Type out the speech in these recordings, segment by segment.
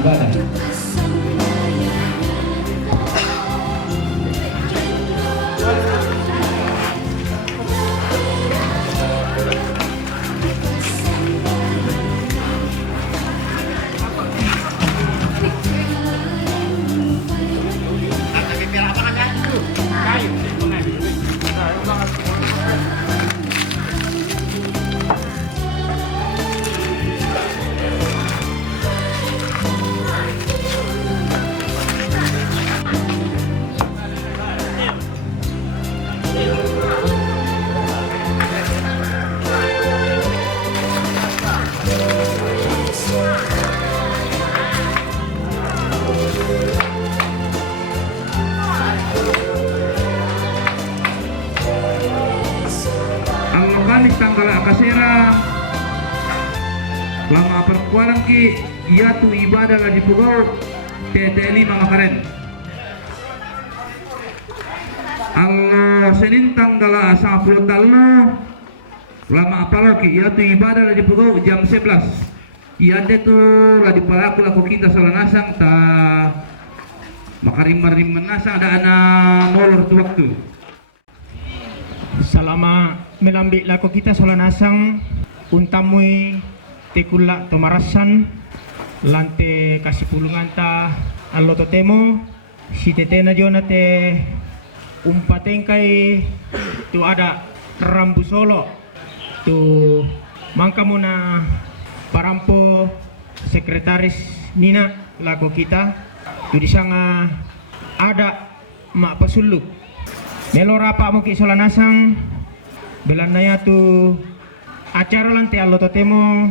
ibadah. Balik tanggal akasera lama perkualan ki ia tu ibadah lagi pugau teteli mga karen Senin tanggal 10 lama apalo ki ia tu ibadah lagi pugau jam 11 ia tu lagi palaku laku kita salanasang ta makarim-marim menasang ada anak molor tu waktu selama melambi lako kita solanasang untamui tikula tomarasan lante kasih pulungan ta allo totemo si tetena jona te umpatengkai tu ada rambu solo tu mangka muna parampo sekretaris nina lako kita tu disanga ada mak pasuluk melo rapa mo ki solanasang belanaya tu acara lantai allo totemo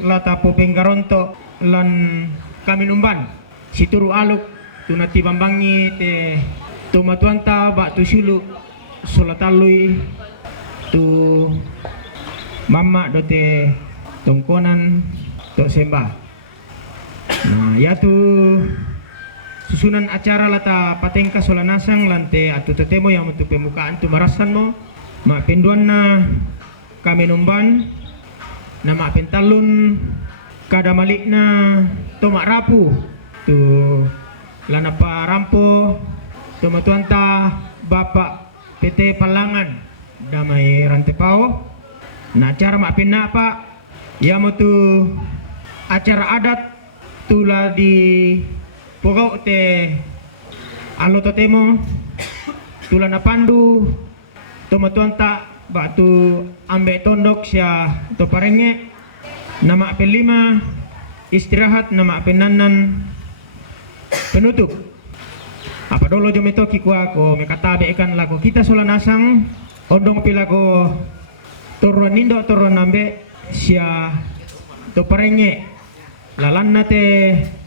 lata po penggaronto lan kami numban situru aluk tu nati bambangi te tu matuanta bak tu sulu solatalui tu mama dote tongkonan to sembah nah ya tu susunan acara lata patengka solanasang lante atu totemo yang untuk pemukaan tu marasan mo mak penduan na kami numban na mak pentalun kada malik na to mak rapu tu lana pa rampo tu matuanta bapak PT Palangan damai rantepao na acara mak penna pak ya mo tu acara adat tula di pokok te alo totemo tula na pandu tomatuan tak batu ambek tondok sia to parenge nama pelima istirahat nama penanan penutup apa dolo jome toki kwa ko mekata be ikan lako kita solanasang ondong pilako turun nindo turun ambe sia to parenge lalanna te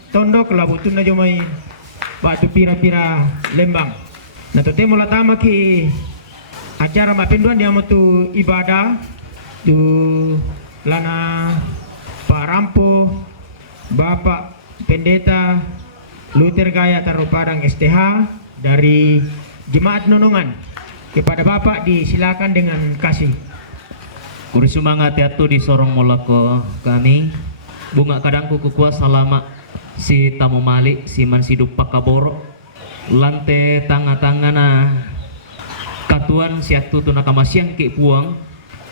tondok labutun na jomai batu pira-pira lembang na to temo latama ki acara mapenduan dia tu ibadah tu lana parampo bapak pendeta Luther Gaya Taruh Padang STH dari jemaat nonongan kepada bapak disilakan dengan kasih kuri semangat yaitu di sorong molako kami bunga kadangku kukuas salama si tamu malik si mansidup pakaboro lante tanga-tangana katuan siatu tu nakamasiang ke puang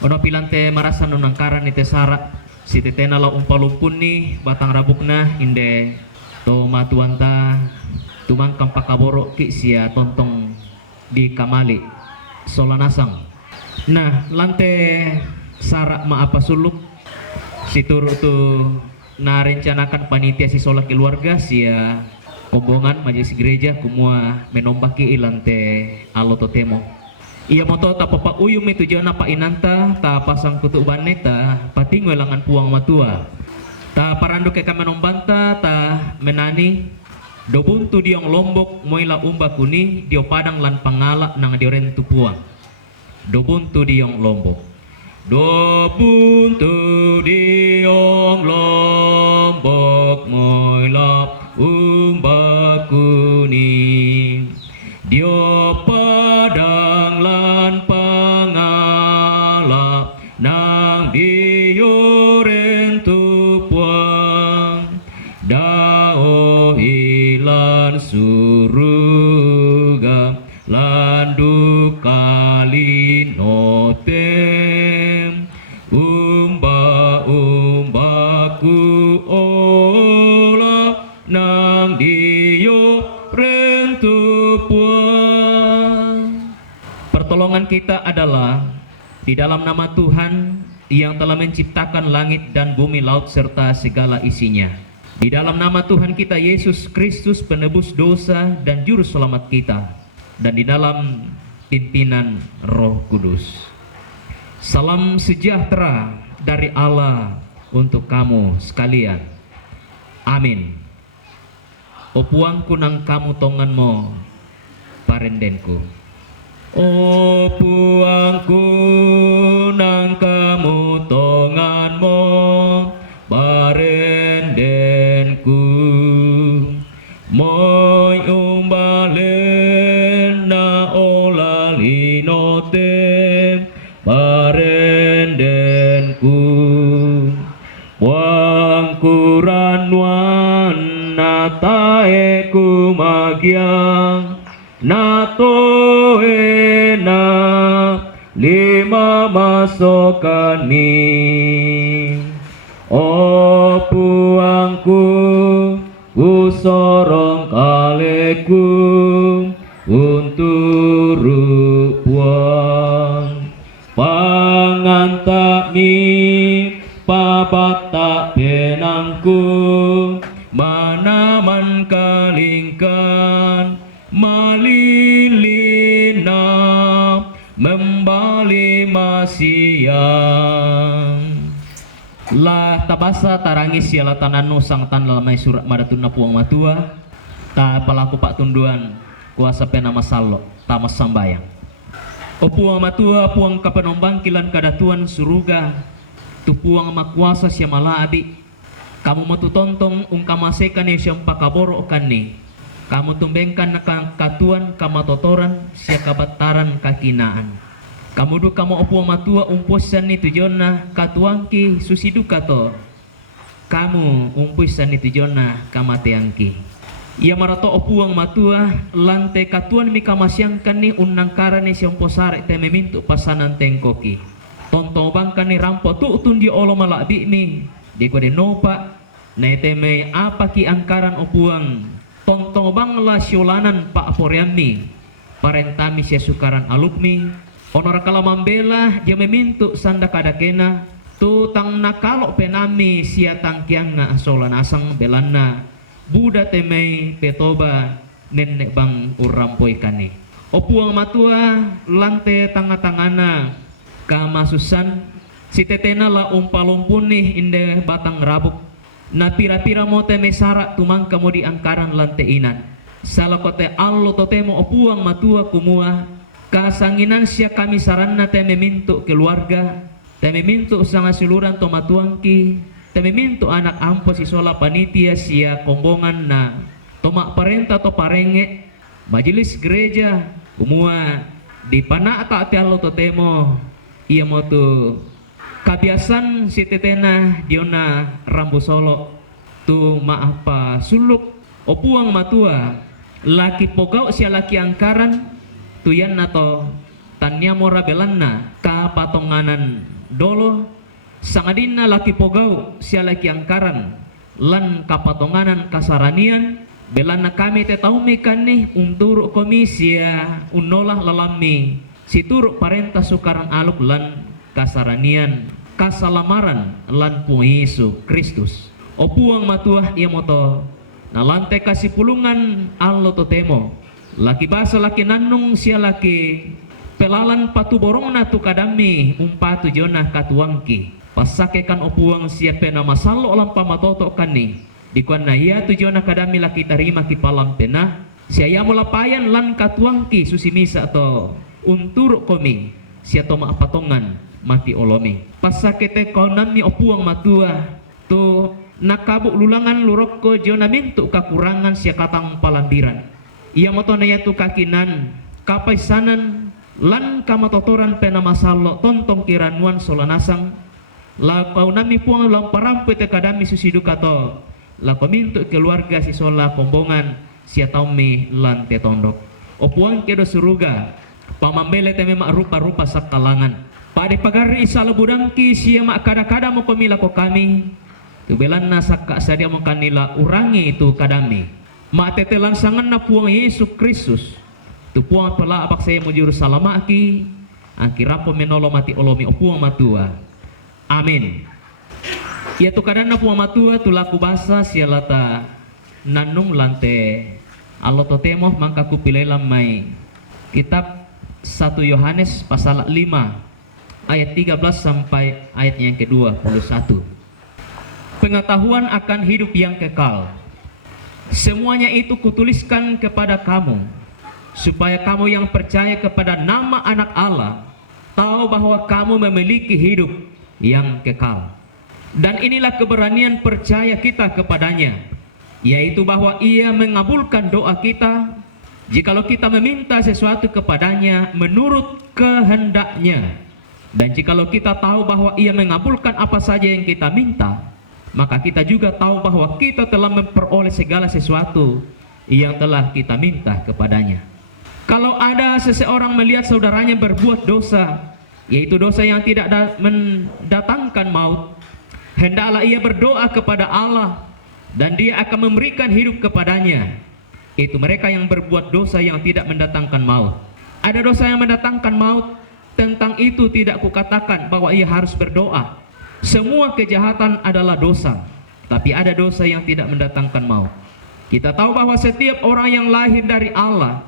ono pilante marasa nunangkaran ite sara si tetena la umpalupun ni batang rabukna inde to matuanta tumangkam pakaboro ki sia tontong di kamali solanasang nah lante sara ma apa suluk si turu tu na rencanakan panitia si solat keluarga sia ombongan majelis gereja kumua menombaki ilante alo totemo iya moto ta papa uyum itu jana pa inanta ta pasang kutu bane ta patingo langan puang matua ta parando ke kamenombanta ta menani dobuntu diong lombok moila umba kuni dio padang lan pangala nang dioren tu puang dobuntu diong lombok dobuntu diong lombok moilap umba kuni dio padang lan pangalap nang dioren tu puang ohilan suruga landu kalinotem umbaku ola nang dio rentupuan. Pertolongan kita adalah di dalam nama Tuhan yang telah menciptakan langit dan bumi, laut serta segala isinya. Di dalam nama Tuhan kita Yesus Kristus, penebus dosa dan juru selamat kita, dan di dalam pimpinan Roh Kudus. Salam sejahtera dari Allah untuk kamu sekalian. Amin. Opuangku nang kamu tonganmu parendenku. Opuangku nang kamu tonganmu parendenku. Moi umbalen na ola linote parendenku. Wangkuranwan na taeku magyang na toe na lima masokani. O puangku usorong kaleku unturu puang pangantak mi papatak penangku manaman kalingkan malilina membali masiang. Lah tabasa tarangis siala tananu sang tan lamai surat madatuna puang matua ta pelaku pak tunduan kuasa pena masalo tamas sambayang. O puang matua puang kapenombang kilan kadatuan suruga tu puang makuasa siya malabi kamu matu tontong ungkamasekan ni siyang pakaboro kani kamu tumbengkan na katuan kamatotoran siya kabataran kakinaan. Kamu kamu opuang matua umpusan ni tujuan na katuangki susiduka to. Kamu umpusan ni tujuan na kamateangki. Ia marato opuang matua lante katuan mi kamasyangkan ni unangkara ni siyang posare te memintu pasanan tengkoki. Tonto bangkan ni rampo tu tundi olo malabi mi. Di kode nopa na teme apa ki angkaran opuang. Tonto bang la siolanan pa aporean mi. Parentami siya sukaran alukmi. Honor kala mambela dia memintu sanda kadakena tu tang nakalo penami sia tangkiang nga asolan asang belana buda temei petoba nenek bang urampoy kani. Opuang matua lante tanga-tangana kamasusan si tetena la umpalumpun nih inde batang rabuk na pira-pira mo teme sara tumang kamu di angkaran lante inan salakote allo totemo opuang matua kumua kasanginan siya kami saranna teme mintu keluarga teme mintu sang asuluran to matuangki teme mintu anak ampo si sola panitia siya kombongan na tomak parenta to parenge majelis gereja kumua di panata ti allo to temo iya mo tu kabiasan si tetena diona rambu solo tu maapa suluk opuang matua laki pogau siya laki angkaran tuyan nato tanya mora belanna ka patonganan dolo sangadina laki pogau sia laki angkaran lan kapatonganan kasaranian belanna kami te tau mekan nih unturu komisia unolah lalami situruk parenta sukaran aluk lan kasaranian kasalamaran lan pu Yesus Kristus. Opuang matuah ia moto na lante kasipulungan allo totemo laki basa laki nanung sia laki pelalan patu borong na tu kadami umpatu jona katuangki pasakekan opuang sia pena masalo lampa matoto kani dikuan na iya tu jona kadami laki tarima ki palam pena sia ya mulapayan lan katuangki susimisa to untur komi sia to maapatongan mati olomi pasakete kau nami opuang matua tu nakabuk lulangan lurokko jona mintu kakurangan sia katang palambiran. Ia moto na yatu kakinan kapaisanan lan kamatotoran pena masalo tontong kiranuan solanasang la pau nami puang lamparampe te kadami susiduka to lako mintu keluarga si sola kombongan sia taumi lan te tondok. Opuang kedo suruga pamambele teme mak rupa-rupa sakalangan. Pade pagari isa lebudangki sia mak kada-kada mo komila ko kami. Tu belanna sakka sadia mo kanila urangi itu kadami. Mak tete langsangan na puang Yesus Kristus. Tu puang pela abak saya mo juru salamaki. Angkirapo menolo mati olomi opuang matua. Amin. Ya tu kadana puang matua tu laku basa sia lata nanung lante. Allah totemo mangka ku pilelam mai. Kitab 1 Yohanes pasal 5 ayat 13 sampai ayatnya yang ke-21. Pengetahuan akan hidup yang kekal. Semuanya itu kutuliskan kepada kamu, supaya kamu yang percaya kepada nama anak Allah tahu bahwa kamu memiliki hidup yang kekal. Dan inilah keberanian percaya kita kepadanya, yaitu bahwa ia mengabulkan doa kita jikalau kita meminta sesuatu kepadanya menurut kehendaknya. Dan jikalau kita tahu bahwa ia mengabulkan apa saja yang kita minta, maka kita juga tahu bahwa kita telah memperoleh segala sesuatu yang telah kita minta kepadanya. Kalau ada seseorang melihat saudaranya berbuat dosa, yaitu dosa yang tidak mendatangkan maut, hendaklah ia berdoa kepada Allah dan dia akan memberikan hidup kepadanya. Itu mereka yang berbuat dosa yang tidak mendatangkan maut. Ada dosa yang mendatangkan maut, tentang itu tidak kukatakan bahwa ia harus berdoa. Semua kejahatan adalah dosa, tapi ada dosa yang tidak mendatangkan maut. Kita tahu bahwa setiap orang yang lahir dari Allah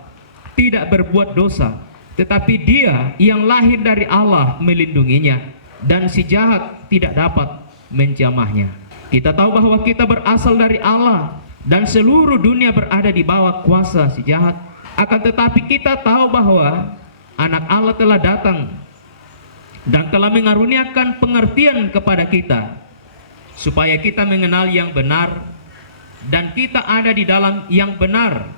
tidak berbuat dosa, tetapi dia yang lahir dari Allah melindunginya, dan si jahat tidak dapat menjamahnya. Kita tahu bahwa kita berasal dari Allah, dan seluruh dunia berada di bawah kuasa si jahat. Akan tetapi kita tahu bahwa anak Allah telah datang dan telah mengaruniakan pengertian kepada kita, supaya kita mengenal yang benar, dan kita ada di dalam yang benar,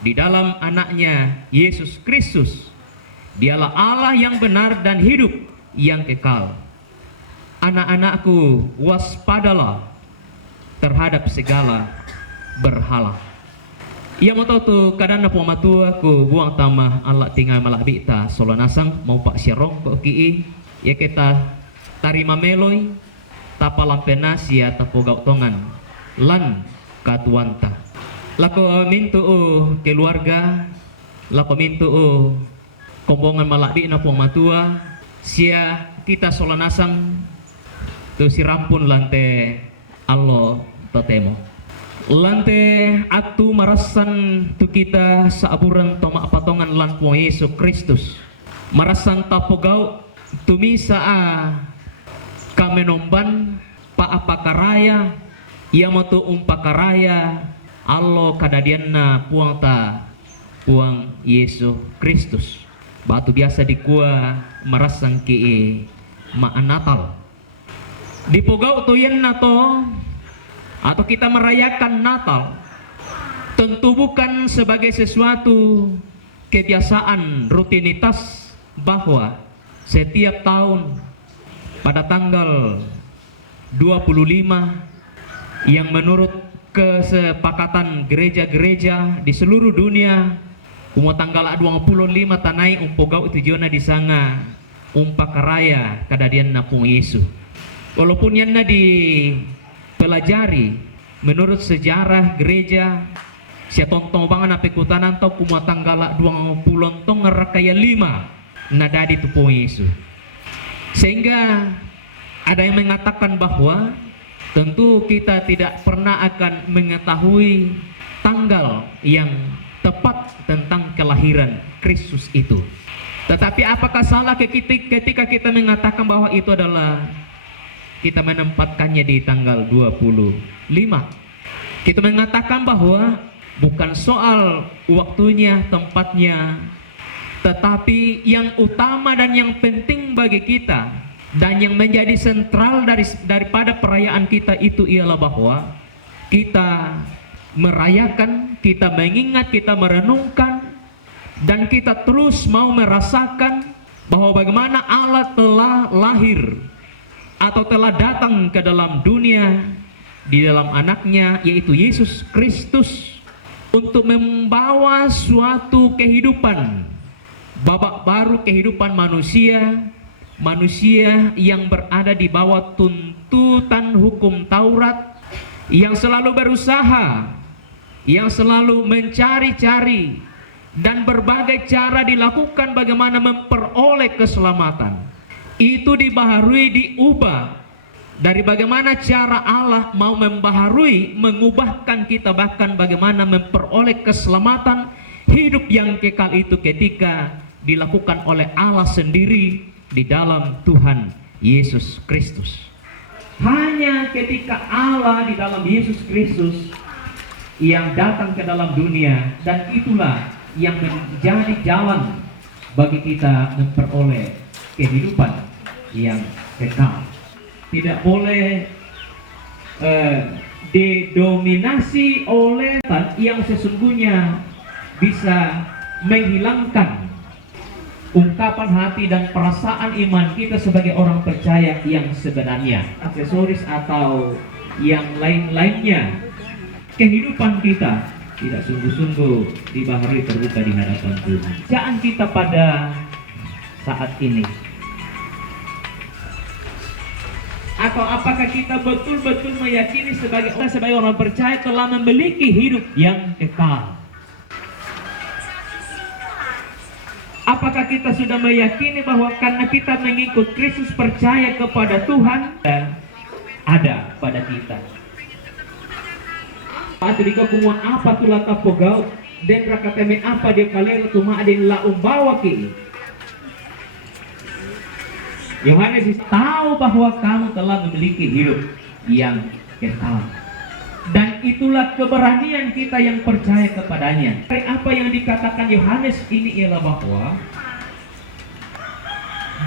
di dalam anaknya Yesus Kristus. Dialah Allah yang benar dan hidup yang kekal. Anak-anakku, waspadalah terhadap segala berhala. Ia mau tahu tu kadang na matua ku buang tamah Allah tinggal malak bita solo nasang mau pak syarong ko kii ya kita tarima meloy tapalam penasia tapogau tongan lan katuanta. Lako mintu keluarga, lako mintu kombongan malak bita na matua sia kita solo nasang tu si rampun lante Allah totemo. Lante atu marasan tu kita saaburan toma patongan lan po Yesus Kristus. Marasan tapogau tumisa kamenomban paapakaraya ia motu umpakaraya Allah kadadianna puang ta puang Yesus Kristus. Batu biasa dikua marasan ki Natal. Dipogau tuyen nato atau kita merayakan Natal tentu bukan sebagai sesuatu kebiasaan rutinitas bahwa setiap tahun pada tanggal 25 yang menurut kesepakatan gereja-gereja di seluruh dunia tanggal 25 tanai umpogau tujuanna di sana umpakaraya kadadian napung Yesus. Walaupun yanna di pelajari menurut sejarah gereja sia tontong bangan ape kutanan tau kuma tanggal 20 tong ngerakaya 5 nadadi tu po Yesus. Sehingga ada yang mengatakan bahwa tentu kita tidak pernah akan mengetahui tanggal yang tepat tentang kelahiran Kristus itu. Tetapi apakah salah ketika kita mengatakan bahwa itu adalah kita menempatkannya di tanggal 25. Kita mengatakan bahwa bukan soal waktunya, tempatnya, tetapi yang utama dan yang penting bagi kita dan yang menjadi sentral daripada perayaan kita itu ialah bahwa kita merayakan, kita mengingat, kita merenungkan, dan kita terus mau merasakan bahwa bagaimana Allah telah lahir atau telah datang ke dalam dunia di dalam anaknya yaitu Yesus Kristus untuk membawa suatu kehidupan, babak baru kehidupan manusia, manusia yang berada di bawah tuntutan hukum Taurat, yang selalu berusaha, yang selalu mencari-cari dan berbagai cara dilakukan bagaimana memperoleh keselamatan. Itu dibaharui, diubah dari bagaimana cara Allah mau membaharui, mengubahkan kita, bahkan bagaimana memperoleh keselamatan hidup yang kekal itu ketika dilakukan oleh Allah sendiri di dalam Tuhan Yesus Kristus. Hanya ketika Allah di dalam Yesus Kristus yang datang ke dalam dunia, dan itulah yang menjadi jalan bagi kita memperoleh kehidupan yang kekal. Tidak boleh didominasi oleh yang sesungguhnya bisa menghilangkan ungkapan hati dan perasaan iman kita sebagai orang percaya yang sebenarnya. Aksesoris atau yang lain-lainnya, kehidupan kita tidak sungguh-sungguh dibaharui terbuka di hadapan Tuhan. Jangan kita pada saat ini, atau apakah kita betul-betul meyakini sebagai orang percaya telah memiliki hidup yang kekal? Apakah kita sudah meyakini bahwa karena kita mengikut Kristus, percaya kepada Tuhan, dan ada pada kita? Patrika kumua apa tulah kapogau dan rakateme apa dia kalero tuma adin la umbawa ki. Yohanes tahu bahwa kamu telah memiliki hidup yang kekal, dan itulah keberanian kita yang percaya kepadanya. Apa yang dikatakan Yohanes ini ialah bahwa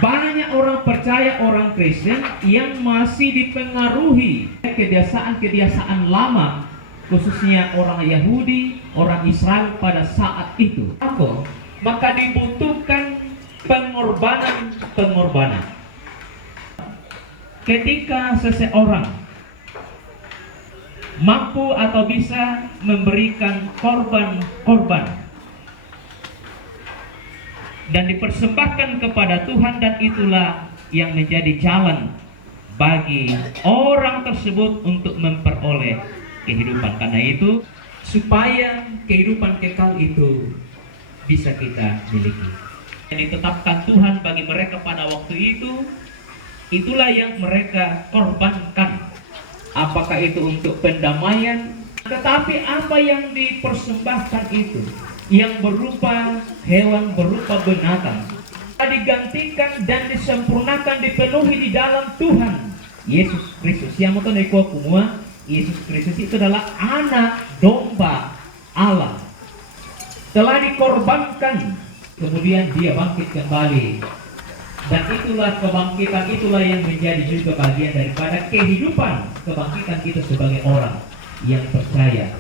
banyak orang percaya, orang Kristen yang masih dipengaruhi kebiasaan-kebiasaan lama, khususnya orang Yahudi, orang Israel pada saat itu. Maka dibutuhkan pengorbanan. Ketika seseorang mampu atau bisa memberikan korban dan dipersembahkan kepada Tuhan, dan itulah yang menjadi jalan bagi orang tersebut untuk memperoleh kehidupan. Karena itu, supaya kehidupan kekal itu bisa kita miliki, yang ditetapkan Tuhan bagi mereka pada waktu itu, itulah yang mereka korbankan. Apakah itu untuk pendamaian, tetapi apa yang dipersembahkan itu yang berupa hewan, berupa binatang, digantikan dan disempurnakan, dipenuhi di dalam Tuhan Yesus Kristus. Yang mau kumua, Yesus Kristus itu adalah anak domba Allah, telah dikorbankan, kemudian dia bangkit kembali. Dan itulah kebangkitan, itulah yang menjadi juga bagian daripada kehidupan kebangkitan kita sebagai orang yang percaya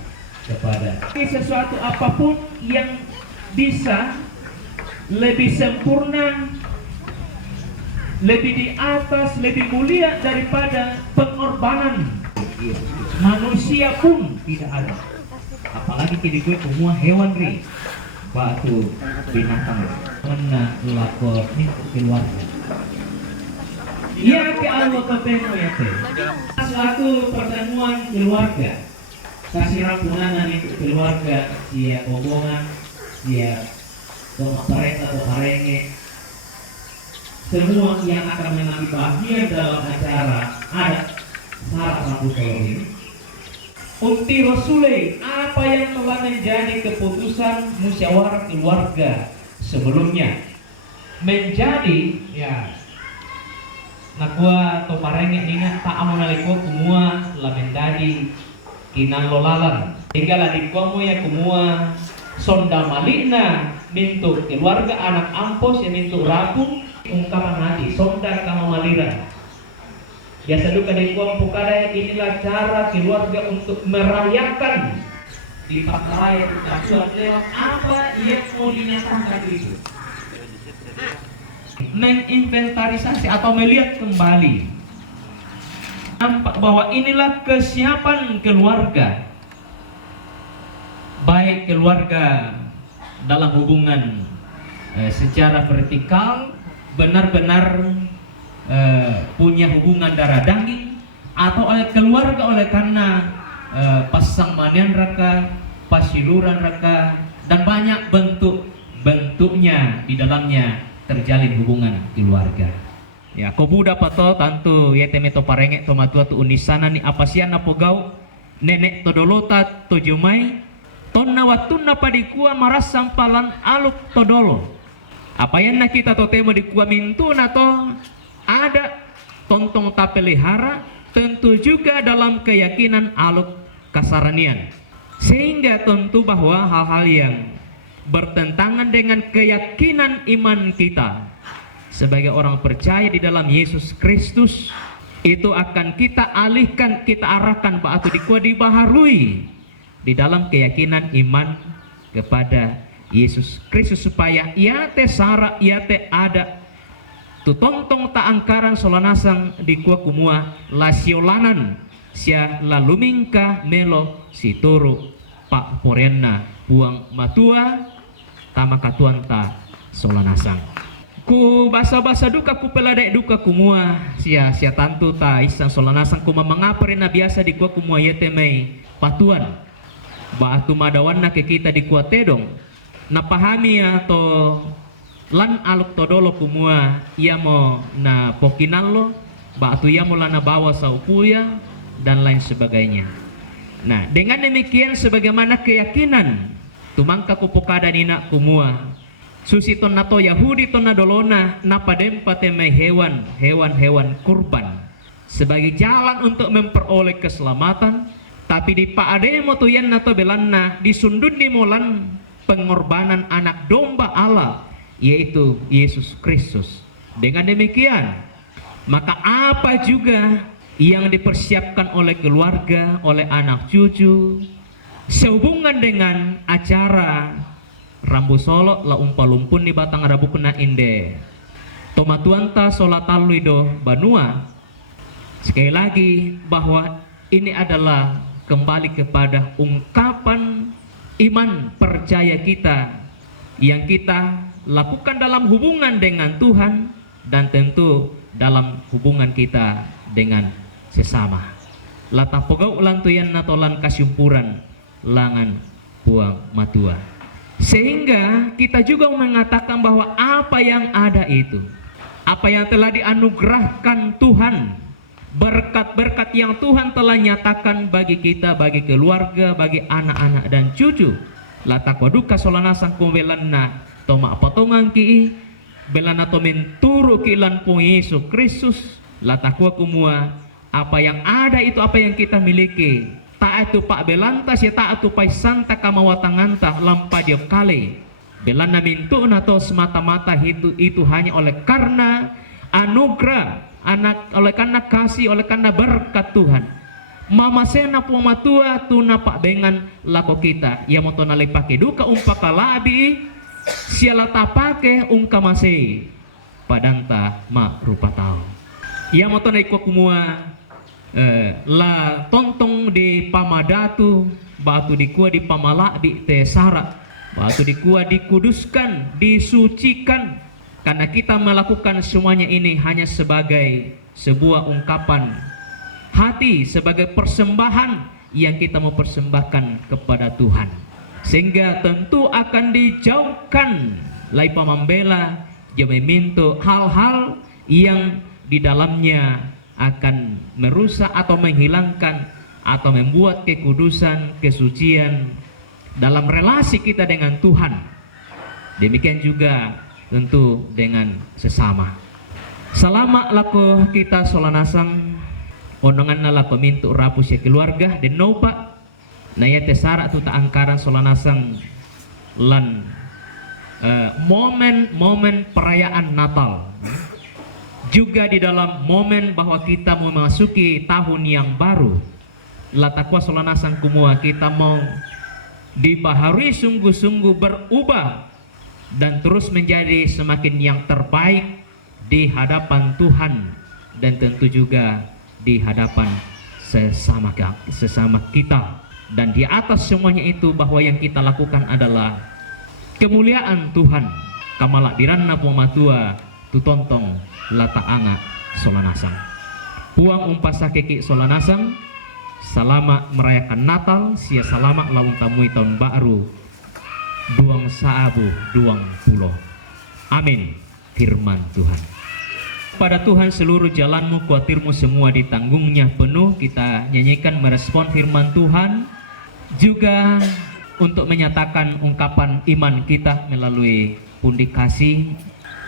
kepada sesuatu apapun yang bisa lebih sempurna, lebih di atas, lebih mulia daripada pengorbanan manusia pun tidak ada. Apalagi kini gue semua hewan ri, batu, binatang, mana lapor ini keluarga. Iya ke Allah ketemu ya teh. Suatu pertemuan keluarga, kasih rampunan itu keluarga, dia omongan, dia pareng atau parenge, semua yang akan mengambil bagian dalam acara ada syarat satu ini. Ukti Rasule, apa yang telah menjadi keputusan musyawarah keluarga sebelumnya menjadi ya nakwa to parenge ninga ta amonaliko kumua la menjadi kinang lolalan tinggal di komo ya kumua sonda malina mintu keluarga anak ampos yang mintu rapu ungkapan hati sonda kama malira. Biasa duka di kuam pukada, inilah cara keluarga untuk merayakan di pakai kasuat lewat apa yang mau dinyatakan itu. Menginventarisasi atau melihat kembali nampak bahwa inilah kesiapan keluarga, baik keluarga dalam hubungan secara vertikal, benar-benar punya hubungan darah daging, atau oleh keluarga oleh karena pasang manian raka, pasiluran raka, dan banyak bentuknya di dalamnya terjalin hubungan keluarga. Ya, ko buda pato tantu yeteme to parenge to matua tu unisana ni apasiana pogau nenek to dolota to jumai tonna wattunna padikua maras sampalan aluk to dolo. Apa yang kita to temo di kua mintuna to ada tontong tapelihara, tentu juga dalam keyakinan aluk kasaranian, sehingga tentu bahwa hal-hal yang bertentangan dengan keyakinan iman kita sebagai orang percaya di dalam Yesus Kristus itu akan kita alihkan, kita arahkan atau dibaharui di dalam keyakinan iman kepada Yesus Kristus, supaya ia te sara ia te ada tu tontong ta angkaran solanasang di kuah kumua lasiolanan sia lalumingka melo si toro pak porenna buang matua tama katuan ta solanasang ku basa-basa duka ku peladek duka kumua sia tantu ta isang solanasang ku mamangaparena biasa di kuah kumua yetemei patuan batu madawanna ke kita di kuah tedong napahami atau lan aluk todolo kumua ia mo na pokinalo batu ia mo lana bawa saupuya dan lain sebagainya. Nah, dengan demikian sebagaimana keyakinan tumangka kupokada nina kumua susiton nato Yahudi ton nadolona napadempa temai hewan kurban sebagai jalan untuk memperoleh keselamatan, tapi di paademo tuyan nato belanna disundun di molan pengorbanan anak domba Allah, yaitu Yesus Kristus. Dengan demikian, maka apa juga yang dipersiapkan oleh keluarga, oleh anak cucu sehubungan dengan acara rambu solo la umpalumpun di batang rabu kena inde tomatuanta solataluido banua. Sekali lagi bahwa ini adalah kembali kepada ungkapan iman percaya kita yang kita lakukan dalam hubungan dengan Tuhan dan tentu dalam hubungan kita dengan sesama. Lata pogau lantuyan natolan kasyumpuran langan buang matua. Sehingga kita juga mengatakan bahwa apa yang ada itu, apa yang telah dianugerahkan Tuhan, berkat-berkat yang Tuhan telah nyatakan bagi kita, bagi keluarga, bagi anak-anak dan cucu. Lata koduka solanasang kumbelanna toma patongang ki belana tomen turu kilan pung Yesus Kristus. Lata kuah kumua apa yang ada itu, apa yang kita miliki, tak itu pak belantas ya tak itu pai santa kamawatanganta lampadio kale belana mintu nato semata-mata itu hanya oleh karena anugerah anak, oleh karena kasih, oleh karena berkat Tuhan. Mama sena pung matua tuna pak bengan lako kita ya moto nalai pake duka umpaka labi siala tapake ungka masei padanta ma rupa tau ya moto nai kuah kumua la tontong di pamadatu batu di kuah di pamala di tesara batu di kuah dikuduskan, disucikan, karena kita melakukan semuanya ini hanya sebagai sebuah ungkapan hati, sebagai persembahan yang kita mau persembahkan kepada Tuhan, sehingga tentu akan dijauhkan lai pamambela jameminto hal-hal yang di dalamnya akan merusak atau menghilangkan atau membuat kekudusan, kesucian dalam relasi kita dengan Tuhan. Demikian juga tentu dengan sesama. Selama lako kita solanasang ondongan nala pemintu rapus ya keluarga dan nopa naya tesara tu tak angkaran solanasang lan momen-momen perayaan Natal. Juga di dalam momen bahwa kita mau memasuki tahun yang baru, latakwa solanasang kumua kita mau dibaharui sungguh-sungguh berubah dan terus menjadi semakin yang terbaik di hadapan Tuhan dan tentu juga di hadapan sesama kita. Dan di atas semuanya itu, bahwa yang kita lakukan adalah kemuliaan Tuhan. Kamala biranna pumatua tutontong lata anga solanasang. Puang umpasa keki solanasang. Selama merayakan Natal, sia selama laung tamui tahun baru 2020. Amin. Firman Tuhan. Pada Tuhan seluruh jalanmu, khawatirmu semua ditanggungnya penuh. Kita nyanyikan merespon firman Tuhan, juga untuk menyatakan ungkapan iman kita melalui pundi kasih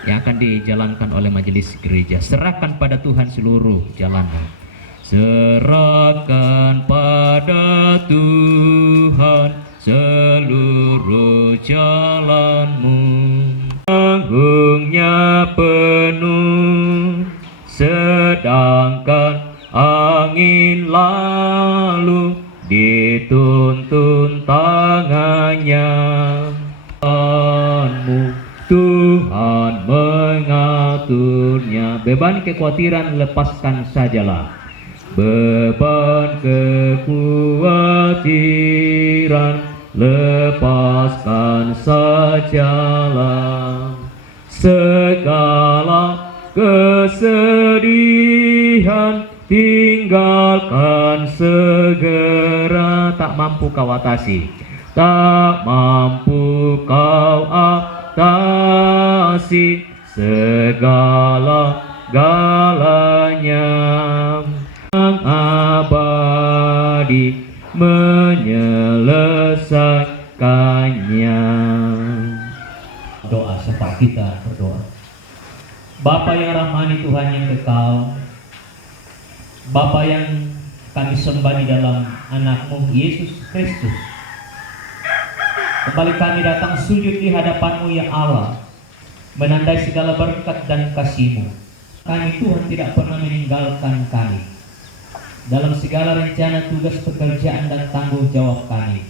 yang akan dijalankan oleh majelis gereja. Serahkan pada Tuhan seluruh jalanmu. Serahkan pada Tuhan seluruh jalanmu. Tanggungnya penuh, sedangkan angin lalu dituntun tangannya. Tuhan mengaturnya. Beban kekhawatiran lepaskan sajalah. Beban kekhawatiran lepaskan sajalah. Segala kesedihan tinggalkan segera. Tak mampu kau atasi, tak mampu kau atasi segala-galanya. Yang abadi menyelesaikannya. Doa serta kita berdoa. Bapa yang rahmani, Tuhan yang kekal, Bapa yang kami sembah di dalam anak-Mu Yesus Kristus, kembali kami datang sujud di hadapan-Mu ya Allah, menandai segala berkat dan kasih-Mu. Kami Tuhan tidak pernah meninggalkan kami dalam segala rencana, tugas, pekerjaan dan tanggung jawab kami.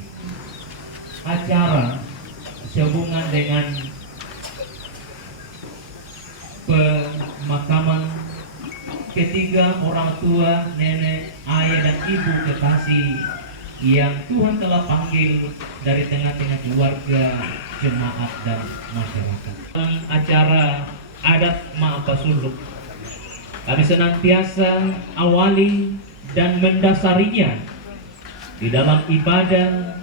Acara sehubungan dengan pemakaman ketiga orang tua, nenek, ayah dan ibu kekasih yang Tuhan telah panggil dari tengah-tengah keluarga, jemaat dan masyarakat. Acara adat Maapasuluk, kami senantiasa awali dan mendasarinya di dalam ibadah,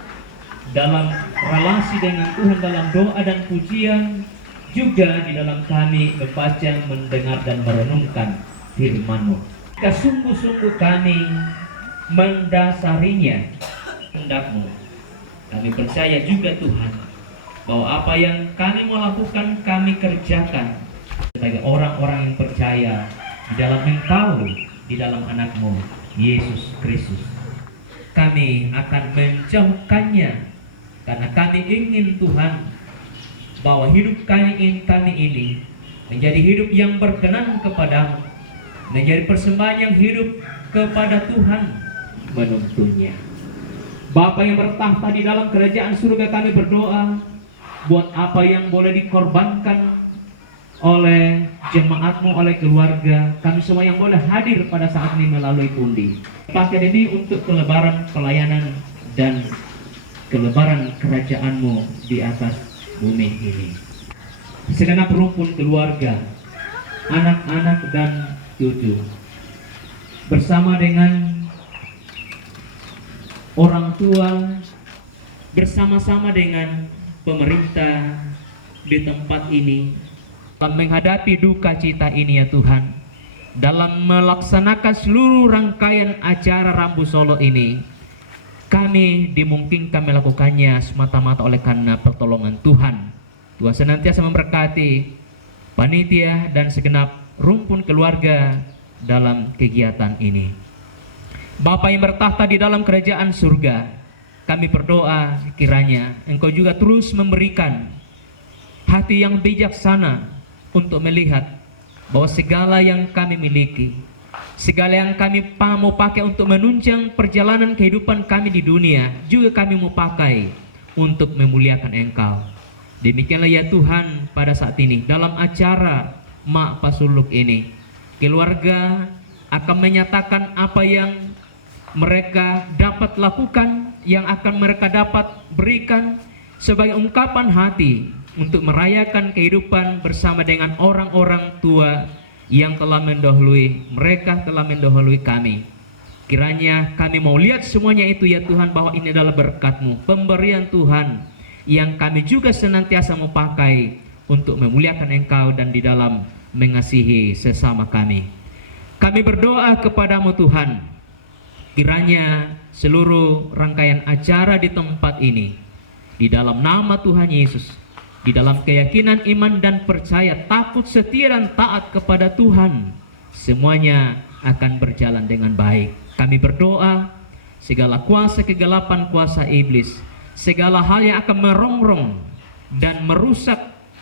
dalam relasi dengan Tuhan, dalam doa dan pujian, juga di dalam kami membaca, mendengar dan merenungkan firman-Mu. Jika sungguh-sungguh kami mendasarinya kehendak-Mu, kami percaya juga Tuhan bahwa apa yang kami mau lakukan, kami kerjakan sebagai orang-orang yang percaya di dalam Engkau, di dalam anak-Mu Yesus Kristus. Kami akan menjauhkannya karena kami ingin Tuhan bahwa hidup kami ini menjadi hidup yang berkenan kepada-Mu, menjadi persembahan yang hidup kepada Tuhan menuntunnya. Bapa yang bertahta di dalam kerajaan surga, kami berdoa buat apa yang boleh dikorbankan oleh jemaat-Mu, oleh keluarga kami semua yang boleh hadir pada saat ini melalui pundi. Pakai ini untuk kelebaran pelayanan dan kelebaran kerajaan-Mu di atas bumi ini. Segenap rumpun keluarga, anak-anak dan cucu, bersama dengan orang tua, bersama-sama dengan pemerintah di tempat ini, dalam menghadapi duka cita ini ya Tuhan, dalam melaksanakan seluruh rangkaian acara Rambu Solo ini, kami dimungkinkan melakukannya semata-mata oleh karena pertolongan Tuhan. Tuhan senantiasa memberkati panitia dan segenap rumpun keluarga dalam kegiatan ini. Bapa yang bertahta di dalam kerajaan surga, kami berdoa kiranya Engkau juga terus memberikan hati yang bijaksana untuk melihat bahwa segala yang kami miliki, segala yang kami mau pakai untuk menunjang perjalanan kehidupan kami di dunia, juga kami mau pakai untuk memuliakan Engkau. Demikianlah ya Tuhan pada saat ini dalam acara Maapasuluk ini, keluarga akan menyatakan apa yang mereka dapat lakukan, yang akan mereka dapat berikan sebagai ungkapan hati untuk merayakan kehidupan bersama dengan orang-orang tua yang telah mendahului mereka, telah mendahului kami. Kiranya kami mau lihat semuanya itu ya Tuhan, bahwa ini adalah berkat-Mu, pemberian Tuhan yang kami juga senantiasa mau pakai untuk memuliakan Engkau dan di dalam mengasihi sesama kami. Kami berdoa kepadamu Tuhan, kiranya seluruh rangkaian acara di tempat ini, di dalam nama Tuhan Yesus, di dalam keyakinan iman dan percaya, takut, setia dan taat kepada Tuhan, semuanya akan berjalan dengan baik. Kami berdoa segala kuasa kegelapan, kuasa iblis, segala hal yang akan merongrong dan merusak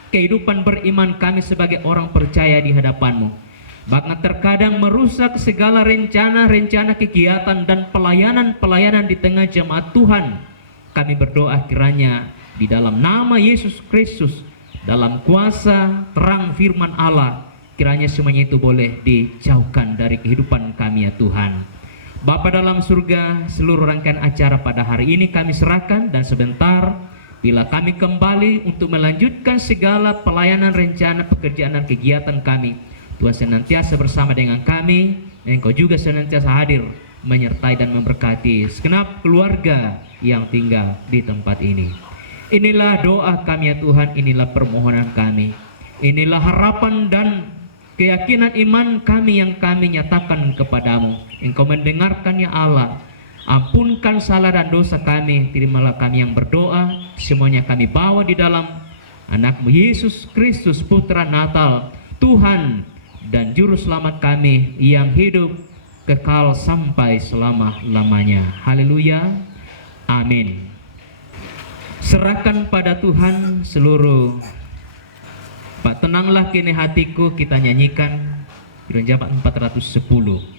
kehidupan beriman kami sebagai orang percaya di hadapan-Mu, bahkan terkadang merusak segala rencana-rencana kegiatan dan pelayanan-pelayanan di tengah jemaat Tuhan. Kami berdoa kiranya di dalam nama Yesus Kristus, dalam kuasa terang firman Allah, kiranya semuanya itu boleh dijauhkan dari kehidupan kami ya Tuhan. Bapa dalam surga, seluruh rangkaian acara pada hari ini kami serahkan, dan sebentar bila kami kembali untuk melanjutkan segala pelayanan, rencana, pekerjaan dan kegiatan kami, Tuhan senantiasa bersama dengan kami. Engkau juga senantiasa hadir menyertai dan memberkati segenap keluarga yang tinggal di tempat ini. Inilah doa kami ya Tuhan, inilah permohonan kami, inilah harapan dan keyakinan iman kami yang kami nyatakan kepadamu. Engkau mendengarkan ya Allah. Ampunkan salah dan dosa kami. Terimalah kami yang berdoa. Semuanya kami bawa di dalam anak-Mu Yesus Kristus, Putra Natal, Tuhan dan Juru Selamat kami yang hidup kekal sampai selama-lamanya. Haleluya. Amin. Serahkan pada Tuhan seluruh. Pak, tenanglah kini hatiku, kita nyanyikan Jabat 410.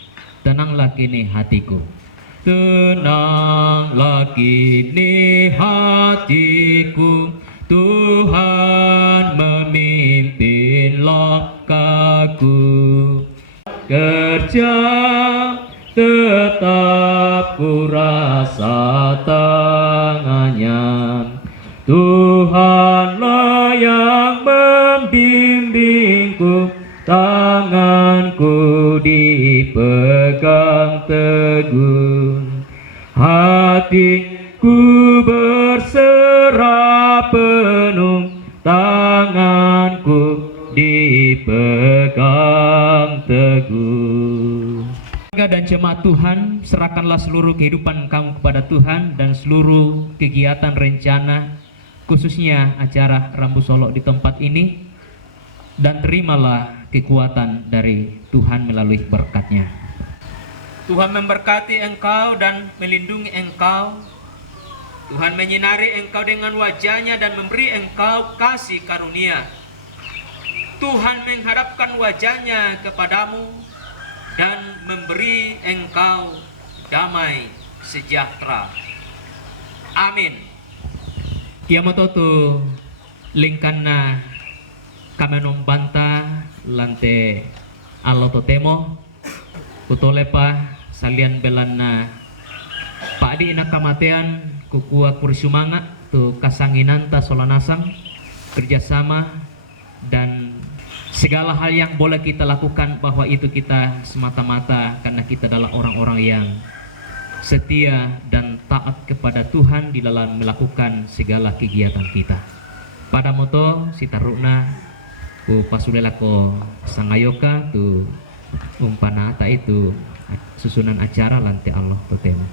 Tenanglah kini hatiku. Tenanglah kini hatiku, Tuhan memimpin langkahku. Kerja tetap ku rasa tangannya, Tuhanlah yang membimbingku, tanganku dipegang teguh, hatiku berserah penuh, tanganku dipegang teguh. Dan jemaat Tuhan, serahkanlah seluruh kehidupan kamu kepada Tuhan dan seluruh kegiatan rencana, khususnya acara Rambu Solo di tempat ini, dan terimalah kekuatan dari Tuhan melalui berkat-Nya. Tuhan memberkati engkau dan melindungi engkau. Tuhan menyinari engkau dengan wajah-Nya dan memberi engkau kasih karunia. Tuhan menghadapkan wajah-Nya kepadamu dan memberi engkau damai sejahtera. Amin. Ia mototo lingkana kamenom banta lante allo totemo kutolepa salian belana paadi ina kamatean kukua kurisumanga tu kasanginanta solanasang kerjasama dan segala hal yang boleh kita lakukan, bahwa itu kita semata-mata karena kita adalah orang-orang yang setia dan taat kepada Tuhan di dalam melakukan segala kegiatan kita. Pada moto sitaruna ku pasulela ko sangayoka tu umpanata itu susunan acara lantai Allah totemo.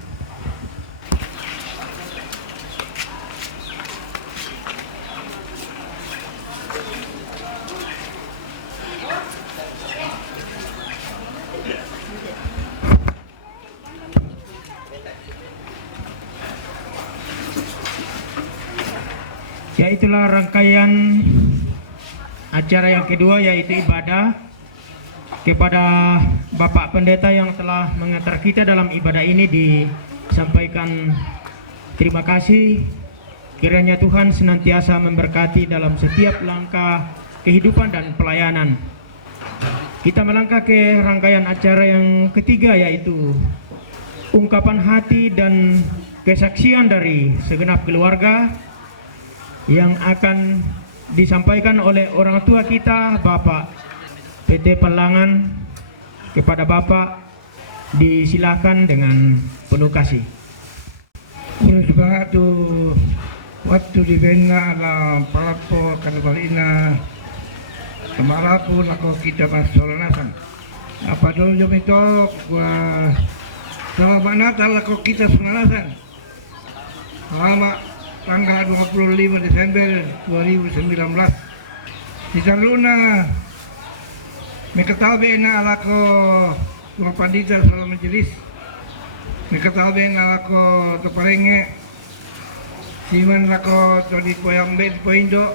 Ya, itulah rangkaian acara yang kedua, yaitu ibadah. Kepada Bapak Pendeta yang telah mengantar kita dalam ibadah ini disampaikan terima kasih. Kiranya Tuhan senantiasa memberkati dalam setiap langkah kehidupan dan pelayanan. Kita melangkah ke rangkaian acara yang ketiga, yaitu ungkapan hati dan kesaksian dari segenap keluarga yang akan disampaikan oleh orang tua kita, Bapak PT Palangan. Kepada Bapak disilakan dengan penuh kasih. Semangat tu waktu di bena ala palapo kanabalina Tamarapu lako kita masolanasan. Apa dulu jom itu gua sama Natal lako kita solanasan. Selama tanggal 25 Desember 2019. Di Taruna mekatabe na alako mga pandita sa majelis. Mekatabe na alako to parenge. Siman lako to di Poyambe Poindo.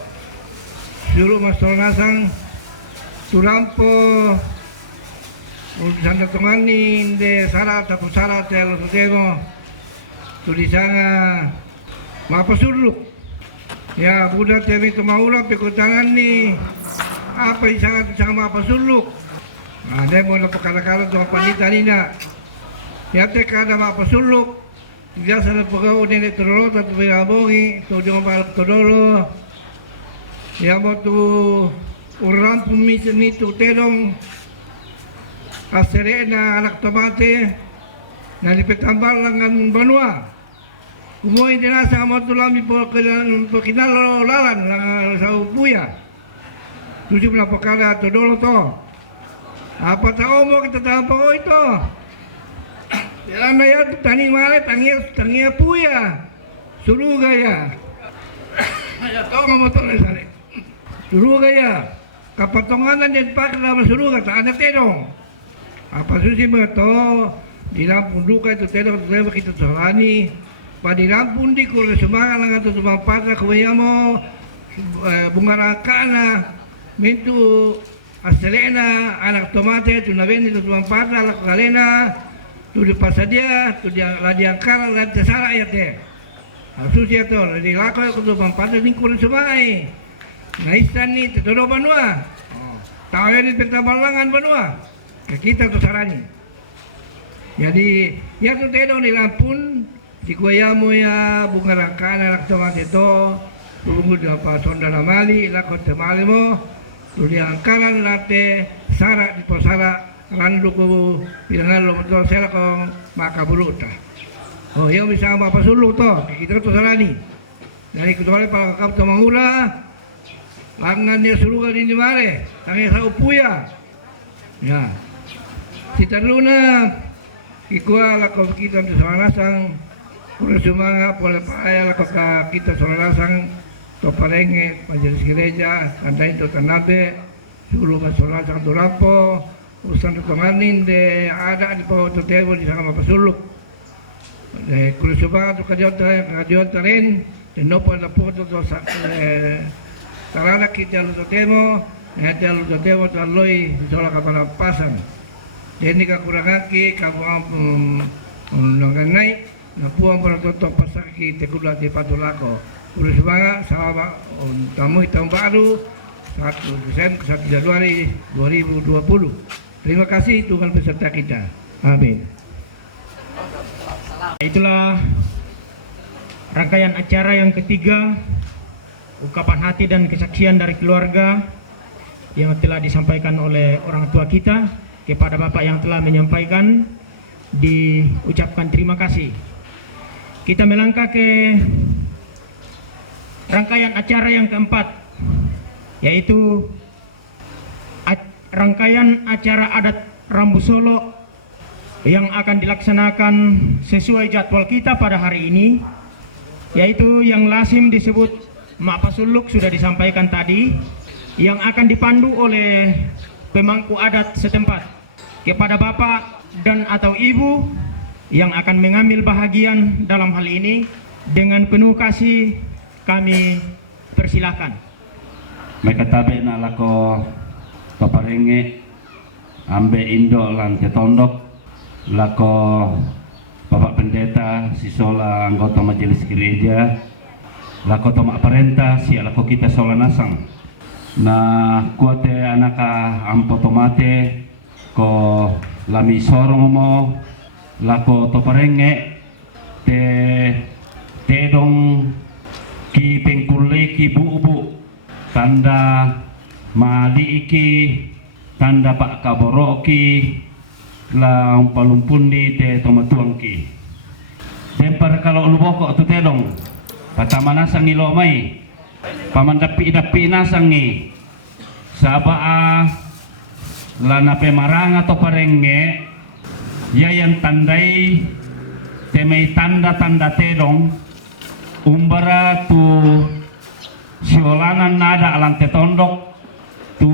Suruh masolanasan. Turampo Santa Tomani de Sara tapos Sara telo sutemo tulisana mapasuluk ya budak temi tumaula pekutangan ni apa isang sama mapasuluk ada mo na pakala-kala to panita nina ya te kada mapasuluk biasa na pagaw ni turolo at pinabongi to di mapalak tudolo ya mo tu orang pemisi itu terong asere na anak tomate na lipetambal langan banua umuwi din na sa matulami po kinalalalan sa upuya tujuh belas pakala to dolo to apa tao mo kita tampa ko ito yan na yan tani male tangia puya suruga ya ya tao mo to na sari suruga ya kapatonganan din pa kada masuruga ta anak terong apa susi mga to di Lampung duka itu terong kita salani pa di Lampung di kula sumanga lang ato tumapata kuya mo bungarakana mintu aselena anak tomate tu naben itu tumapata la kalena tu di pasadia tu dia ladiangkara la tesara ya te susi to di lako ko tumapata di kula sumai naistan ni tetoro banua tahu ni pentabalangan banua kita tu sarani jadi ya tu tedo di Lampung di kuayamu ya bunga rangkana anak tomate to tunggu dia apa sondara mali lakot temali mo tu dia angkaran late sara di posara randu ko pinangalo to sela ko makabuluta oh yang bisa apa sulu to kita tu sarani dari kedua para kap to mangula langan dia suruh di mare tangi sa upuya ya kita luna ikua la ko kita di salasang pura sumanga pola paaya la ko kita salasang to parenge majelis gereja andai to tanabe suruh masalasang turapo usan to manin de ada di po to tebo di sama pasuluk de kulusumanga to kadiota ren de no po la foto to sa Tarana kita lu temo, nanti lu temo taloi soal kapal pasang. Jadi kakurangaki kamu nonganai, napuang beratuto pasaki tekula di patulako. Urus bangga sama tamu tahun baru 1 Januari 2020. Terima kasih Tuhan beserta kita. Amin. Itulah rangkaian acara yang ketiga, ungkapan hati dan kesaksian dari keluarga yang telah disampaikan oleh orang tua kita. Kepada Bapak yang telah menyampaikan, diucapkan terima kasih. Kita melangkah ke rangkaian acara yang keempat, yaitu rangkaian acara adat Rambu Solo yang akan dilaksanakan sesuai jadwal kita pada hari ini, yaitu yang lazim disebut Mak Pasuluk sudah disampaikan tadi, yang akan dipandu oleh pemangku adat setempat. Kepada Bapak dan atau Ibu yang akan mengambil bahagian dalam hal ini, dengan penuh kasih kami persilahkan. Mekatabe na lako paparenge ambe indo lan tetondok lako Bapak Pendeta sisola anggota majelis gereja lako tomak perintah si lako kita solanasang na kuate anaka ampo tomate ko lami sorong mo lako toparenge te dong ki pengkule ki bubu tanda mali iki tanda pak kaboro ki la palumpundi te tomatuang ki dempar kalau luboko tu tedong patama nasang ilo mai pamandapi nasangi sabaa lana pemaranga to parenge yayan tandai temei tanda tedong umbara tu siolanan nada alante tondok tu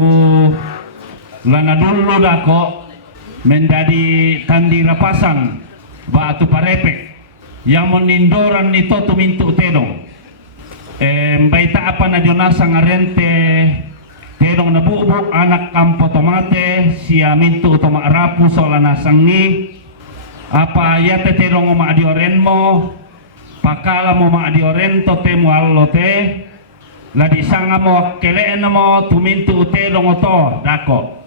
lana dulu dako menjadi tandi rapasan batu parepek yang menindoran nito tumintu tedong baita apa na jonasa ngarente tedong na bubuk anak kampo tomate siya mintu to maarapu sola nasangi apa yate tedong ma dioren mo pakala mo ma dioren to temu allote la disanga mo keleen mo tumintu tedong to dako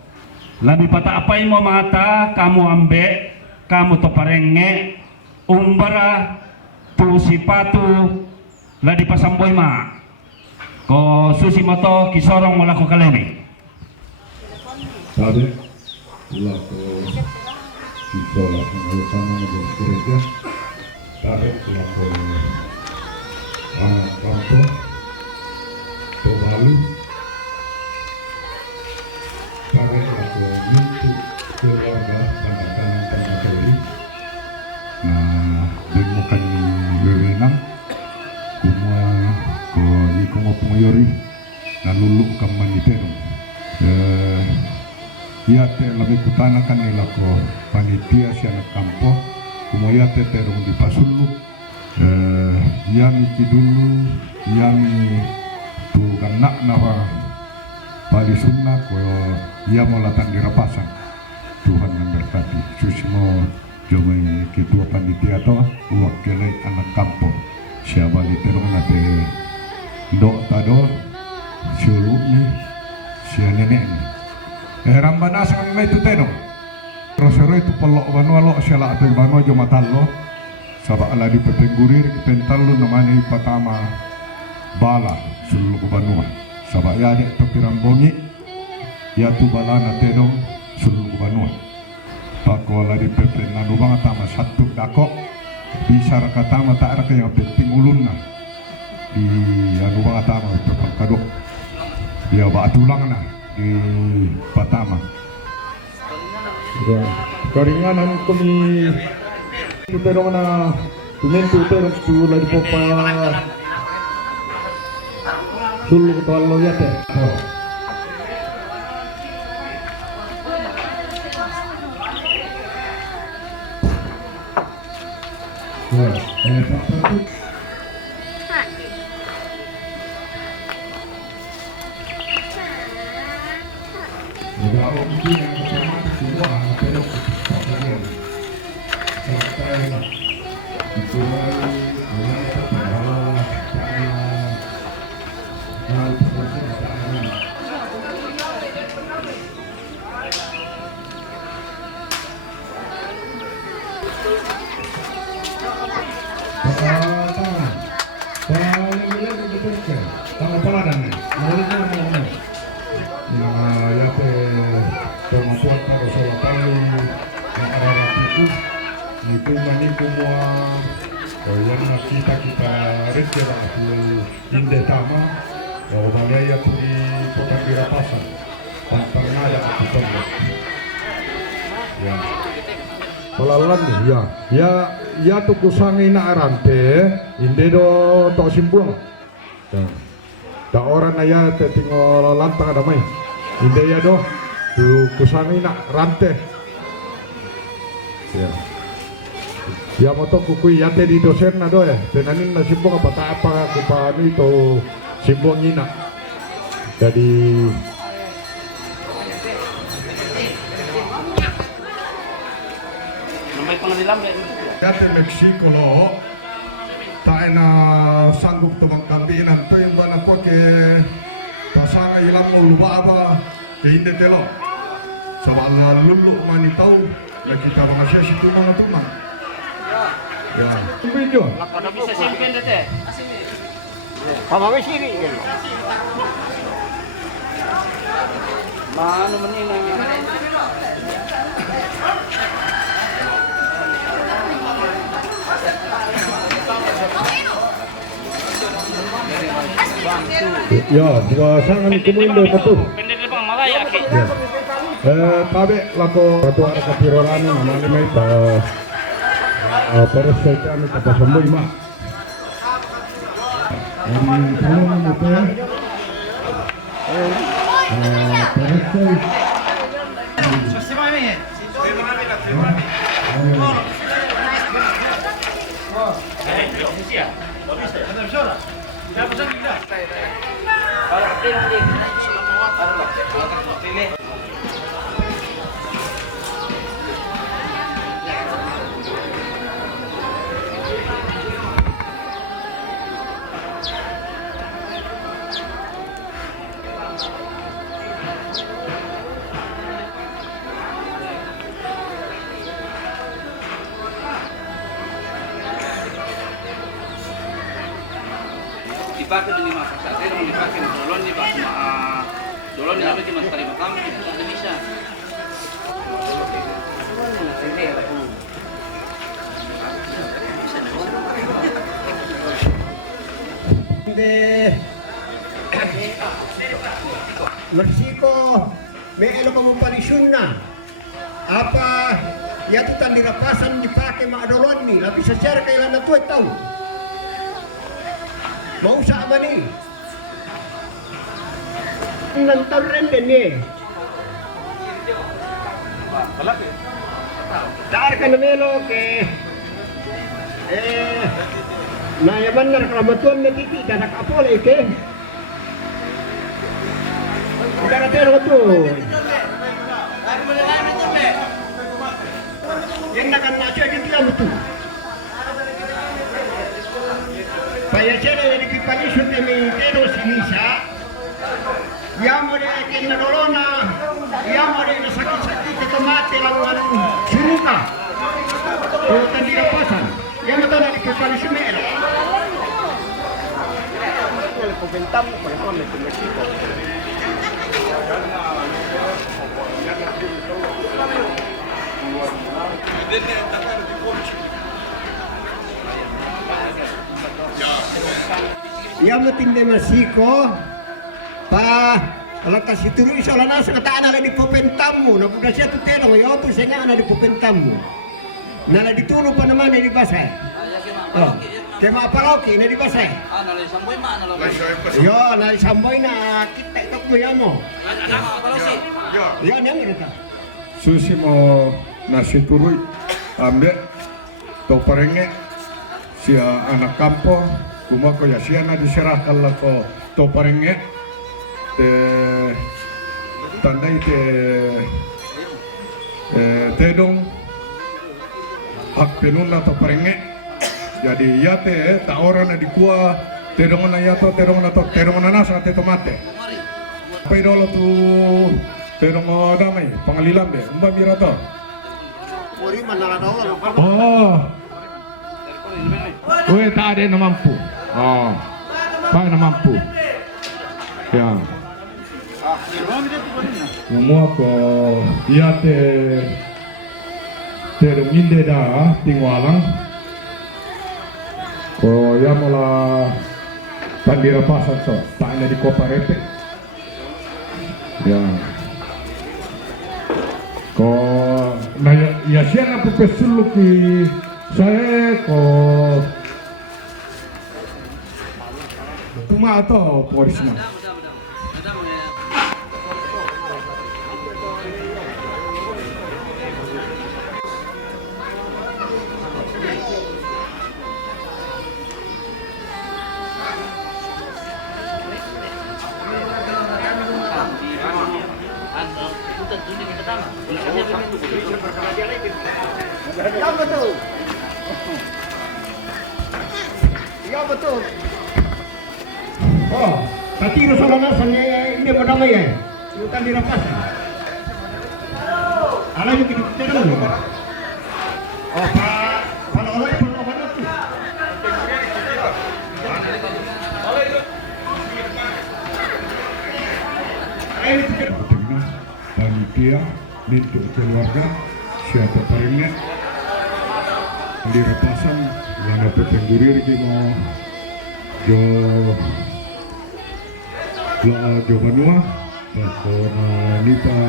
labi pata apai mo mata kamu ambe kamu to parenge umbara tu sipatu la di pasamboy ma ko susi moto kisorong wala ko kalemi sabe la ko kisola ko sama mo kurega sabe la ko kampo to balu sabe la ko mintu keluarga tangan kali demokan wewenang kumua ko ikongo pungayori nalulu kaman itero iate labi kutana kan nila ko panitia siya na kampo kumuyate terong di pasulu yami kidulu yami tu ganak nawa pali sunna ko yamo latang dirapasan Tuhan memberkati susimo jomai ketua panitia to wakilai anak kampung siapa literong nate do tado siulumi sia nenek ni rambana sang mai tu tenong rosero itu pelok banua lo siala atel banua jo matallo saba ala di petenggurir pentallo namani patama bala sulu banua saba ya de to pirambongi ya tu bala na tenong sulu banua pakola di pepe nanu bang tama satu dako bisa rakatama tak raka yang penting ulun na di anu bang tama pepang kadok dia ba tulang na di patama ya karinganan kami tuterong na tumentu terong tu lagi popa sulu kepala ya teh kita rencana inde tama balaya puri potang dirapasan pantangnya ada betul ya pelalan nih ya tu kusangi na arante inde do to simbuang da orang naya te tinggal lantang ada mai inde ya do tu kusangi na rante ya moto kukui yate di dosen na do tenanin na simbong apa kupanu itu simbong ina jadi yate Meksiko lo tak na sanggup tubang kabinan to yung bana ko ke pasangan ilang mo luba ke hindi telo. Sabala lulu mani tahu la kita mengasih situ mana teman. Ya. Video. Bisa simpen dete. Pamawis ini kan. Mana menina. Ya, dua sangan kumuindo patu. Pendek bang Malaya ki. Ya. Tabe lako patu ada kapirorani namanya mai ta. Para saya kami kata sembuh ima. Kalau mau tu ya. Para saya. Dipakai di lima pasar, saya mau dipakai dolon di pas dolon di apa cuma sekali makan kita tidak bisa. Mersiko me elo kamu palisun na apa ya tu tan dirapasan dipakai mak dolon ni tapi secara kailan na tuet tahu mau sa mani nantar rende ni dar kan melo ke na ya benar keramatuan na titi danak apole ke Cara pero tu. Yang nak nak cakap itu yang betul. Paya cera yang dipipali sudah mengitero sinisa. Yang boleh kena dolona, yang boleh sakit-sakit itu mati lawan suruka. Oh tadi lepasan. Yang betul nak dipipali semua. Kalau komentar, kalau Meksiko. Yang matindi Meksiko pa alakas itu isola na sa kataan na di popentamu na buda siya tutelo yo tu senga na di popentamu na di tulo pa naman di basa oh kema paroki na di basa Nalay samboy ma nalay. yo na samboy na kita tok mo yamo yo nang ito Susi mo nasi turui ambil to parenge si anak kampo kumako ya siya na diserahkan lah ko to parenge te tandai tedong hak penuna to parenge jadi ya ta orang na dikua tedong na yato tedong na nasa te tomate pero tu tedong mo damai pangalilan be mbak mirato puri manala oh Weh tak ada yang mampu. Oh, tak ada mampu. Ya. Semua ko ia te minde dah tingwalang. Ko ia mula pandira pasar so, tak ada di Koparete. Ya. Ko na ya siapa pepesul ki saya ko cuma atau polisnya ya betul ya betul oh tadi Rasulullah dia mau damai ya. Hutan dirampasan. Ala yung pinagtira mo. O, paano tuh? Panitia untuk keluarga siapa paringnya dirapasan yang dapat penggurir mo jo Banua atau Nita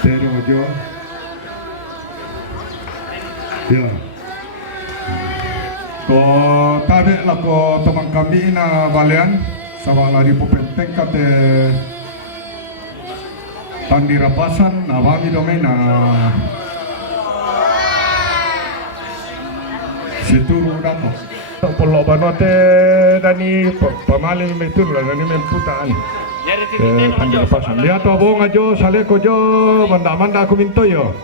pero jo ya ko tabe lah ko teman kami na balian sama lari pupenteng kate tandi rapasan awami domain na situru dato Polo Banote dani pamali metur lah dani memputaan tandi rapasan lihat abong ajo sale ko jo manda aku minto yo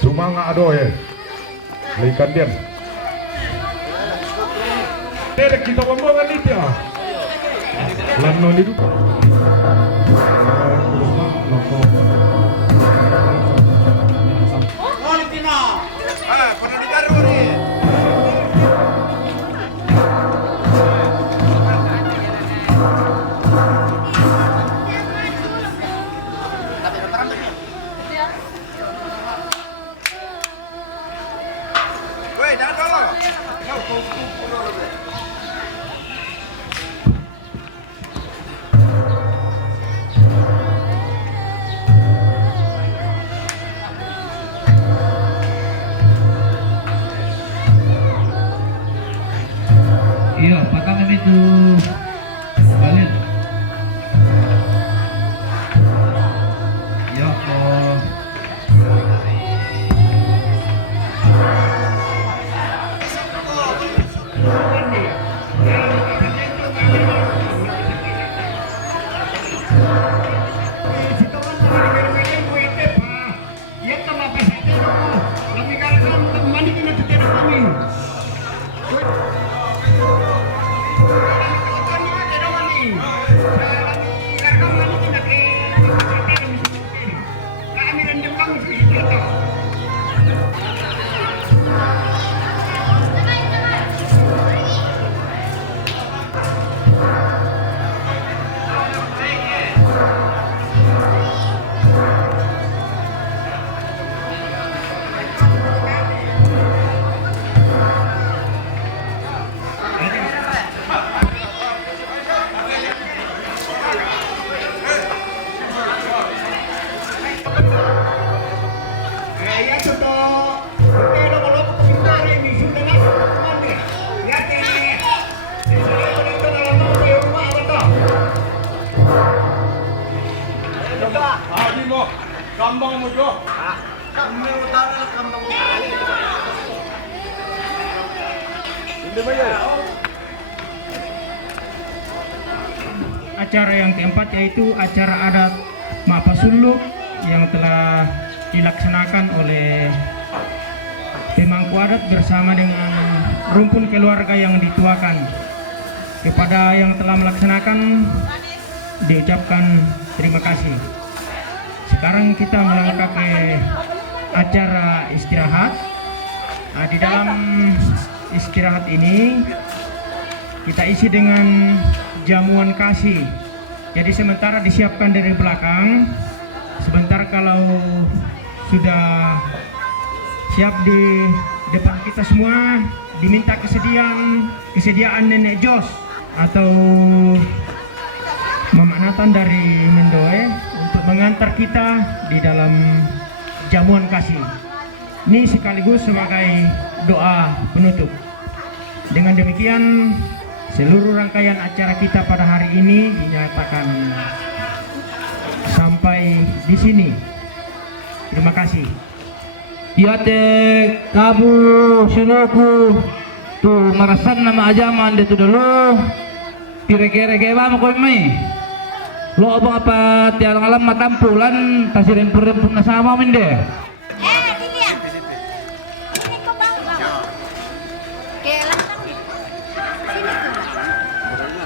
sumanga ado likan diam Tere kita ngomong itu ya. Lano di duka. Iya, patangan itu balik. Ya, kok. Kambang mo jo. Kambang utara lah kambang utara. Hindi ba yan? Acara yang keempat yaitu acara adat Mapasuluk yang telah dilaksanakan oleh pemangku adat bersama dengan rumpun keluarga yang dituakan. Kepada yang telah melaksanakan diucapkan terima kasih. Sekarang kita melangkah ke acara istirahat. Nah, di dalam istirahat ini kita isi dengan jamuan kasih. Jadi sementara disiapkan dari belakang. Sebentar kalau sudah siap di depan kita semua, diminta kesediaan Nenek Jos atau Mama Nathan dari Mendoe untuk mengantar kita di dalam jamuan kasih. Ini sekaligus sebagai doa penutup. Dengan demikian, seluruh rangkaian acara kita pada hari ini dinyatakan sampai di sini. Terima kasih. Yate kabu sunuku tu marasan nama ajaman dia tu dulu. Kira-kira kayak apa kau mai? Lo apa tiang alam matampulan tasirin pun sama mende. Ini kau bang. Oke, langsung. Sini.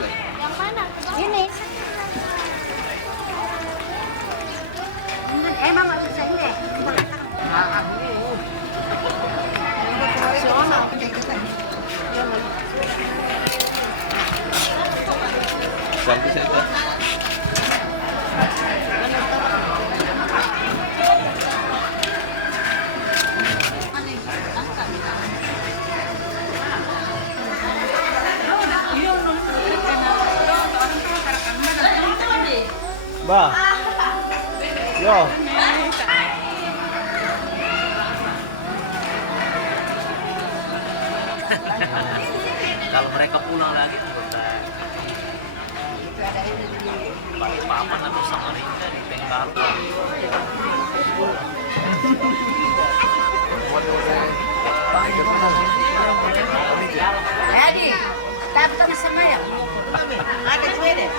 Ba. Yo. Kalau mereka pulang lagi, balik papan atau sama Rinda di Bengkalo. Adi, datang sama ya. Ada Sweden.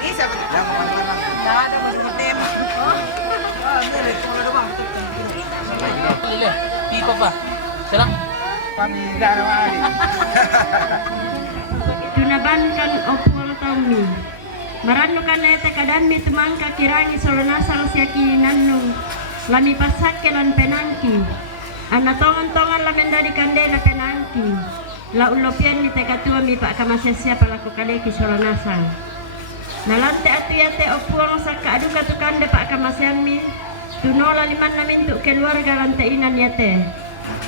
Bisa betul. Ada masuk tema. Lile, pipa pa. Silang. Tunabankan opol taumi. Maranukan ete kadami tumangka kirangi solonasang siaki nannung. Lami pasake lan penangki. Ana tongan-tongan lamenda di kandela penangki. La ulopian ni tekatua mi pak kamasya palaku kaleki solonasang. Nalante atu yate opuang saka aduka tukande pak kamasyan mi. Tunola liman namin tu keluarga lantainan yate.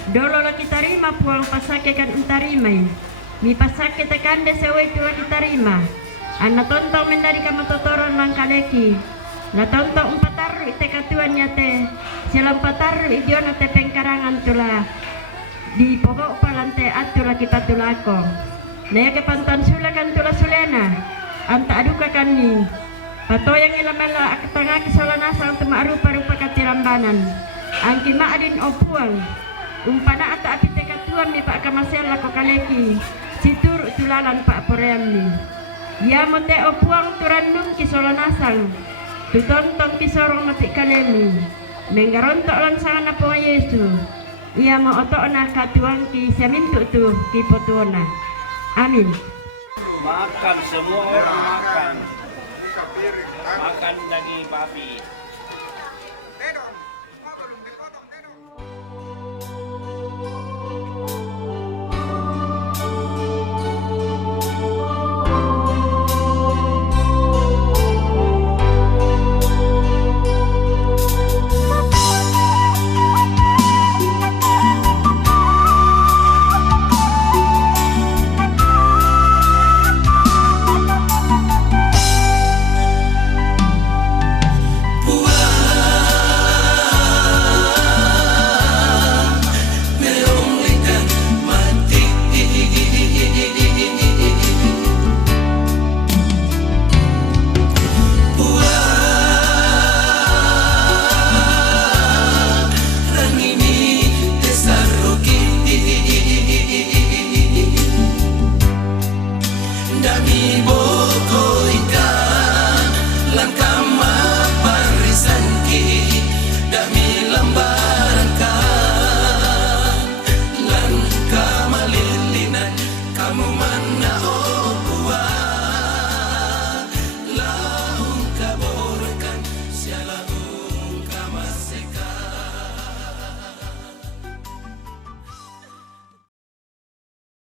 Dolo la kitarima puang pasake kan untarimay. Mi pasake tekande sewe pula kitarima. Ana tontong mendari kamatotoron mangkaleki. La tontong umpataru ite katuan yate. Silang pataru idiona te pengkarangan tula. Di pokok palante atula kipatulako. Naya ke pantan sula kan tula sulena. Anta aduka kan ni. Patoyang ilamela akatangaki solanasang tumarupa-rupa katirambanan. Ang kimaadin opuang. Umpana ata apite katuan mi pak kamasel lako kaleki. Situr tulalan pak poream ni. Ya mote opuang turandung ki solanasang. Tutontong ki sorong mati kalemi. Menggarontok langsana po Yesu. Ia mau otokna katuang ki semintu tu ki potuona. Amin. Makan semua orang makan. Makan daging babi.